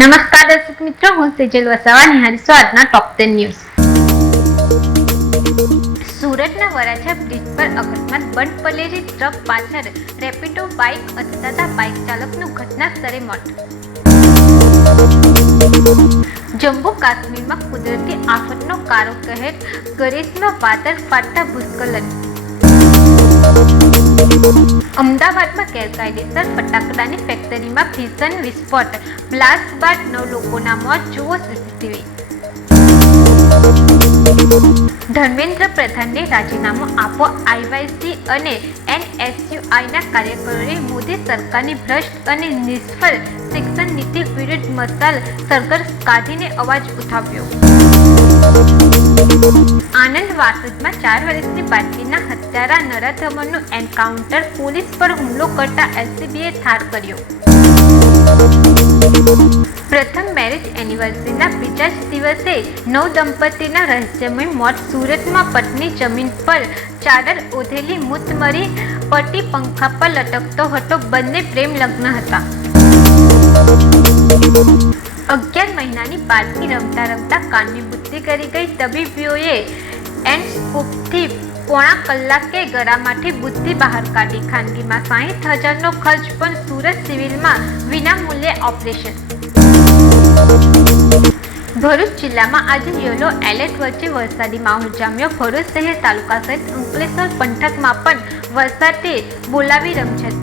નમસ્કાર દર્શક મિત્રો, હું સેજલ વસાવા નિહાળીશું આજના ટોપ 10 ન્યૂઝ. સુરતના વરાછા બ્રિજ પર અકસ્માત. બંધ પડેલી ટ્રક પાછળ રેપિડો બાઇક અથડાતા બાઇક ચાલકનું ઘટના સ્થળે મોત. જમ્મુ કાશ્મીરમાં કુદરતી આફતનો કાળો કહેર. ગરેજમાં વાદળ ફાટતા ભૂસ્ખલન. અમદાવાદમાં ગેરકાયદેસર ફટાકડાની ફેક્ટરીમાં ભીષણ વિસ્ફોટ. બ્લાસ્ટ બાદ 9 લોકોના મોત. જુઓ સીસીટીવી. ધર્મેન્દ્ર પ્રધાનને રાજીનામું આપો. આઈવાયસી અને એનએસયુઆઈના કાર્યકરોએ મોદી સરકારની ભ્રષ્ટ અને નિષ્ફળ શિક્ષણ નીતિ વિરુદ્ધ મશાલ સરઘસ કાઢીને અવાજ ઉઠાવ્યો. આનંદ વાસદમાં 4 વર્ષની બાળકીના હત્યારા નરાધમનું એન્કાઉન્ટર. પોલીસ પર હુમલો કરતા એલસીબીએ ઠાર કર્યો. પ્રથમ મેરેજ એનિવર્સરીના બીજા જ દિવસે 9 દંપતીના રહસ્યમય મોત. સુરતમાં પત્ની જમીન પર ચાદર ઓઢેલી મૂત મરી. પતિ પંખા પર લટકતો હતો. બંને પ્રેમ લગ્ન હતા. 11 મહિનાની બાળકી રમતા રમતા કાનની બુદ્ધિ કરી ગઈ. તબીબોએ એન્ડસ્કોપથી પોણા કલાકે ગળામાંથી બુદ્ધિ બહાર કાઢી. ખાનગીમાં 60,000નો ખર્ચ, પણ સુરત સિવિલમાં વિનામૂલ્યે ઓપરેશન. ભરૂચ જિલ્લામાં આજે યલો એલર્ટ વચ્ચે વરસાદી માહોલ જામ્યો. ભરૂચ શહેર તાલુકા સહિત અંકલેશ્વર પંથકમાં પણ વરસાદે બોલાવી રમઝટ.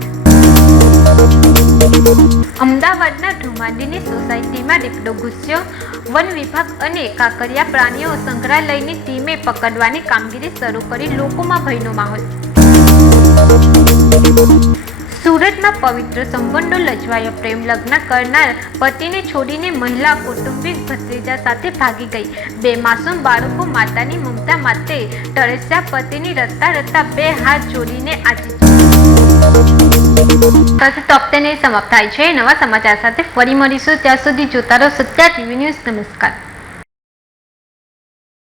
અમદાવાદના ધુમાડીની સોસાયટીમાં દીપડો ઘૂસ્યો. વન વિભાગ અને કાંકરિયા પ્રાણીઓ સંગ્રહાલયની ટીમે પકડવાની કામગીરી શરૂ કરી. લોકોમાં ભયનો માહોલ. સુરતમાં પવિત્ર સંબંધો લજવાયો. પ્રેમ લગ્ન કરનાર પતિને છોડીને મહિલા કૌટુંબિક ભત્રીજા સાથે ભાગી ગઈ. 2 માસૂમ બાળકો માતાની મમતા માટે તરસ્યા. પતિની રડતા રડતા 2 હાથ જોડીને આજી. સાથે ટોપ 10 સમાપ્ત થાય છે. નવા સમાચાર સાથે ફરી મળીશું. ત્યાં સુધી જોતા રહો સત્યા ટીવી ન્યૂઝ. નમસ્કાર.